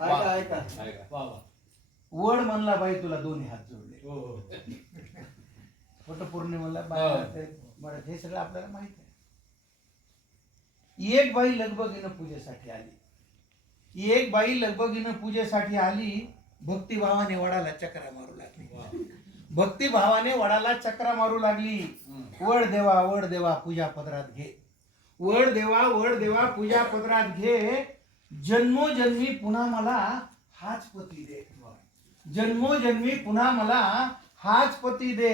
ऐका वड म्हणला बाई तुला दोन्ही हात जोडले फोटो म्हणला बाई हे सगळं आपल्याला माहित आहे एक बाई लगबगीनं पूजेसाठी आली एक बाई लगबगीनं पूजेसाठी आली भक्तिभावाने वडाला चक्रा मारू लागली भक्तिभावाने वडाला चक्रा मारू लागली वड देवा वड देवा पूजा पदरात घे वड देवा वड देवा पूजा पदरात घे जन्मोजन्मी पुन्हा मला हाच पती दे जन्मोजन्मी पुन्हा मला हाच पती दे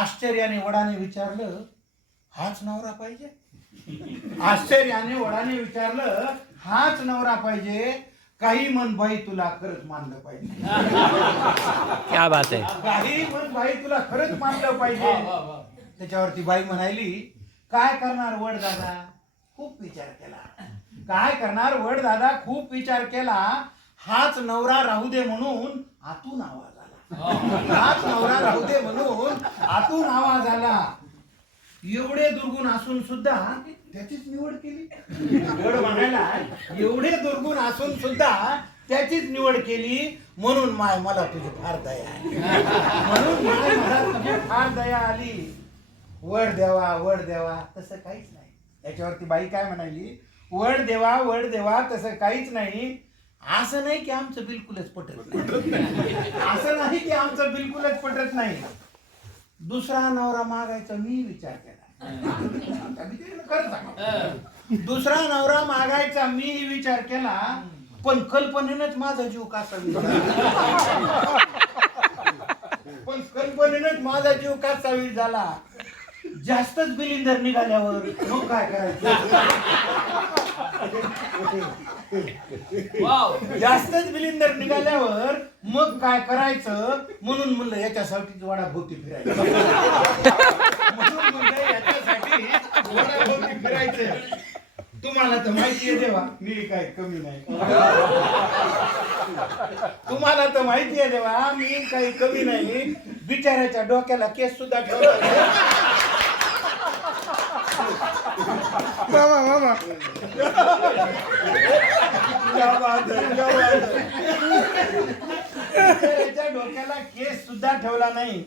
आश्चर्याने वडाने विचारलं हाच नवरा पाहिजे आश्चर्याने वडाने विचारलं हाच नवरा पाहिजे काही मन भाई तुला खरंच मानलं पाहिजे काय बात आहे काही मन भाई तुला खरंच मानलं पाहिजे त्याच्यावरती बाई म्हणायली काय करणार वड दादा खूप विचार केला काय करणार वड दादा खूप विचार केला हाच नवरा राहू दे म्हणून आतून आवाज आला हाच नवरा राहू दे म्हणून आतून आवाज आला एवढे दुर्गुण असून सुद्धा त्याचीच निवड केली म्हणायला एवढे दुर्गुण असून सुद्धा त्याचीच निवड केली म्हणून माय मला तुझी फार दया आली म्हणून फार दया आली वड देवा वड देवा तसं काहीच नाही याच्यावरती बाई काय म्हणाली वड देवा वड देवा तसं काहीच नाही असं नाही की आमचं बिलकुलच पटत नाही असं नाही की आमचं बिलकुलच पटत नाही दुसरा नवरा मागायचा मी विचार केला दुसरा नवरा मागायचा मी विचार केला पण कल्पनेनच माझा जीव कासा पण कल्पनेनच माझा जीव कासावी झाला जास्तच बिलिंदर निघाल्यावर मग काय करायचं वाव जास्तच बिलिंदर निघाल्यावर मग काय करायचं म्हणून म्हणलं याच्यासाठी वडा भोवती फिरायचं याच्यासाठी फिरायचं तुम्हाला तर माहिती आहे देवा मी काय कमी नाही तुम्हाला तर माहिती आहे देवा मी काही कमी नाही बिचाऱ्याच्या डोक्याला केस सुद्धा ठेवला मामा मामा त्याच्या डोक्याला केस सुद्धा ठेवला नाही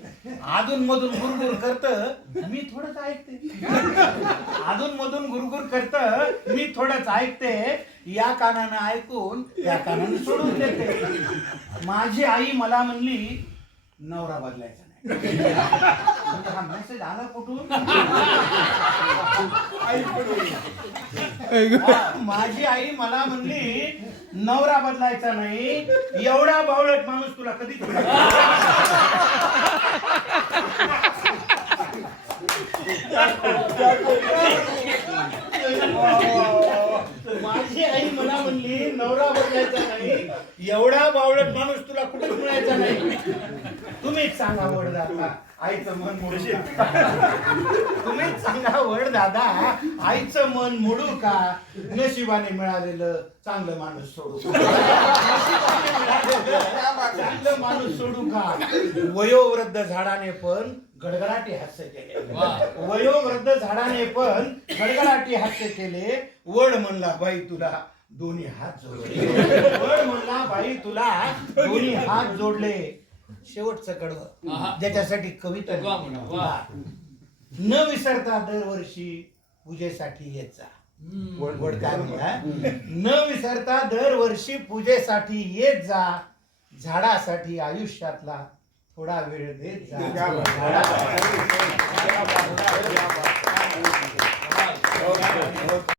अधून मधून गुरगुर करत मी थोडंच ऐकते अधून मधून गुरगुर करत मी थोडंच ऐकते या कानानं ऐकून या कानानं सोडून देते माझी आई मला म्हणली नवरा बदलायचा नाही हा मेसेज आला कुठून माझी आई मला म्हणली नवरा बदलायचा नाही एवढा बावळट माणूस तुला कधी माझी आई मला म्हणली नवरा बदलायचा नाही एवढा बावळट माणूस तुम्हीच सांगा वड दादा आईचं मन मोडू का? तुम्हीच सांगा वड दादा आईचं मन मोडू का नशिबाने मिळालेलं चांगलं माणूस सोडू चांगलं माणूस सोडू का वयोवृद्ध झाडाने पण गडगडाटी हास्य केले वयोवृद्ध झाडाने पण गडगडाटी हास्य केले वड म्हणला बाई तुला दोन्ही हात जोडले वड म्हणला बाई तुला दोन्ही हात जोडले शेवटचं कडवं ज्याच्यासाठी कविता न विसरता दरवर्षी पूजेसाठी येत जा न विसरता दरवर्षी पूजेसाठी येत जा झाडासाठी आयुष्यातला थोडा वेळ देत जा